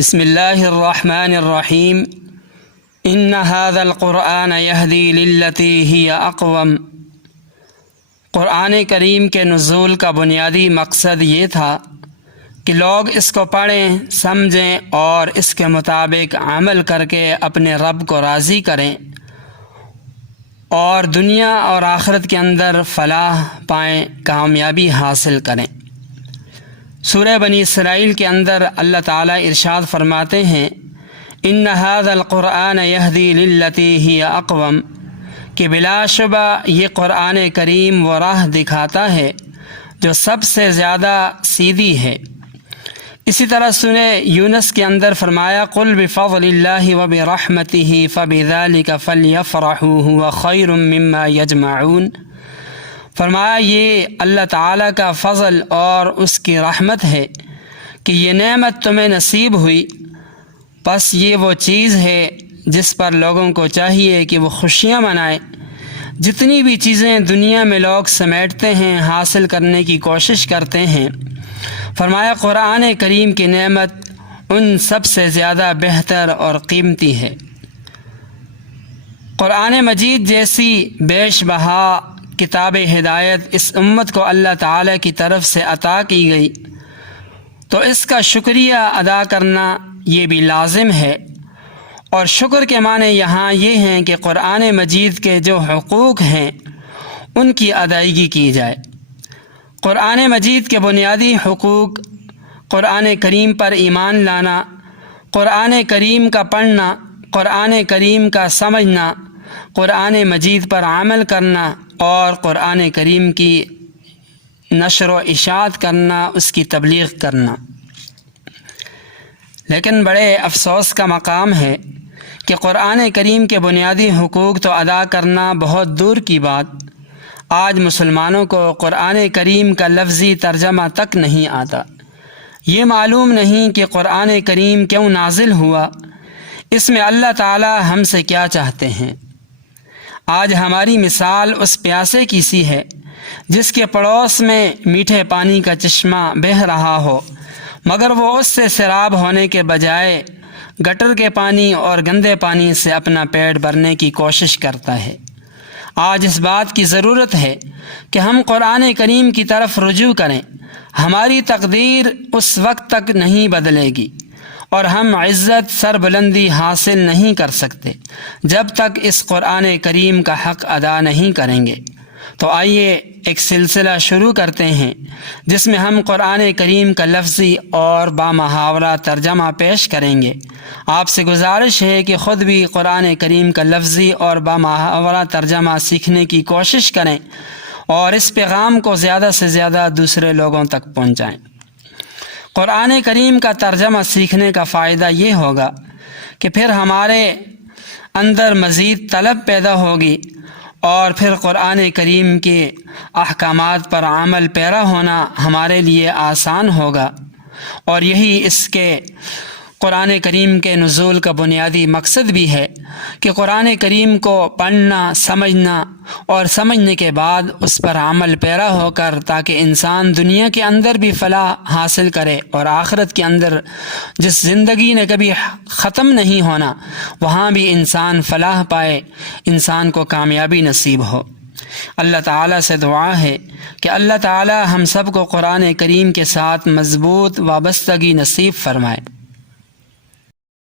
بسم اللہ الرحمن الرحیم ان هذا القرآن یہدی للتی ہی اقوم۔ قرآن کریم کے نزول کا بنیادی مقصد یہ تھا کہ لوگ اس کو پڑھیں، سمجھیں اور اس کے مطابق عمل کر کے اپنے رب کو راضی کریں اور دنیا اور آخرت کے اندر فلاح پائیں، کامیابی حاصل کریں۔ سورہ بنی اسرائیل کے اندر اللہ تعالیٰ ارشاد فرماتے ہیں ان هذا القرآن یہدی للتی ہی اقوم، کہ بلا شبہ یہ قرآن کریم وہ راہ دکھاتا ہے جو سب سے زیادہ سیدھی ہے۔ اسی طرح سورہ یونس کے اندر فرمایا قل بفضل اللہ وبرحمتہ فبذلک فلیفرحوا ھو خیر مما یجمعون۔ فرمایا یہ اللہ تعالیٰ کا فضل اور اس کی رحمت ہے کہ یہ نعمت تمہیں نصیب ہوئی، بس یہ وہ چیز ہے جس پر لوگوں کو چاہیے کہ وہ خوشیاں منائیں۔ جتنی بھی چیزیں دنیا میں لوگ سمیٹتے ہیں، حاصل کرنے کی کوشش کرتے ہیں، فرمایا قرآن کریم کی نعمت ان سب سے زیادہ بہتر اور قیمتی ہے۔ قرآن مجید جیسی بیش بہا کتاب ہدایت اس امت کو اللہ تعالیٰ کی طرف سے عطا کی گئی، تو اس کا شکریہ ادا کرنا یہ بھی لازم ہے۔ اور شکر کے معنی یہاں یہ ہیں کہ قرآن مجید کے جو حقوق ہیں ان کی ادائیگی کی جائے۔ قرآن مجید کے بنیادی حقوق قرآن کریم پر ایمان لانا، قرآن کریم کا پڑھنا، قرآن کریم کا سمجھنا، قرآن مجید پر عمل کرنا اور قرآن کریم کی نشر و اشاعت کرنا، اس کی تبلیغ کرنا۔ لیکن بڑے افسوس کا مقام ہے کہ قرآن کریم کے بنیادی حقوق تو ادا کرنا بہت دور کی بات، آج مسلمانوں کو قرآن کریم کا لفظی ترجمہ تک نہیں آتا۔ یہ معلوم نہیں کہ قرآن کریم کیوں نازل ہوا، اس میں اللہ تعالی ہم سے کیا چاہتے ہیں۔ آج ہماری مثال اس پیاسے کی سی ہے جس کے پڑوس میں میٹھے پانی کا چشمہ بہہ رہا ہو، مگر وہ اس سے سیراب ہونے کے بجائے گٹر کے پانی اور گندے پانی سے اپنا پیٹ بھرنے کی کوشش کرتا ہے۔ آج اس بات کی ضرورت ہے کہ ہم قرآن کریم کی طرف رجوع کریں۔ ہماری تقدیر اس وقت تک نہیں بدلے گی اور ہم عزت سربلندی حاصل نہیں کر سکتے جب تک اس قرآن کریم کا حق ادا نہیں کریں گے۔ تو آئیے ایک سلسلہ شروع کرتے ہیں جس میں ہم قرآن کریم کا لفظی اور بامحاورہ ترجمہ پیش کریں گے۔ آپ سے گزارش ہے کہ خود بھی قرآن کریم کا لفظی اور بامحاورہ ترجمہ سیکھنے کی کوشش کریں اور اس پیغام کو زیادہ سے زیادہ دوسرے لوگوں تک پہنچائیں۔ قرآن کریم کا ترجمہ سیکھنے کا فائدہ یہ ہوگا کہ پھر ہمارے اندر مزید طلب پیدا ہوگی اور پھر قرآن کریم کے احکامات پر عمل پیرا ہونا ہمارے لیے آسان ہوگا، اور یہی اس کے قرآن کریم کے نزول کا بنیادی مقصد بھی ہے کہ قرآن کریم کو پڑھنا، سمجھنا اور سمجھنے کے بعد اس پر عمل پیرا ہو کر تاکہ انسان دنیا کے اندر بھی فلاح حاصل کرے اور آخرت کے اندر جس زندگی نے کبھی ختم نہیں ہونا وہاں بھی انسان فلاح پائے، انسان کو کامیابی نصیب ہو۔ اللہ تعالیٰ سے دعا ہے کہ اللہ تعالیٰ ہم سب کو قرآن کریم کے ساتھ مضبوط وابستگی نصیب فرمائے۔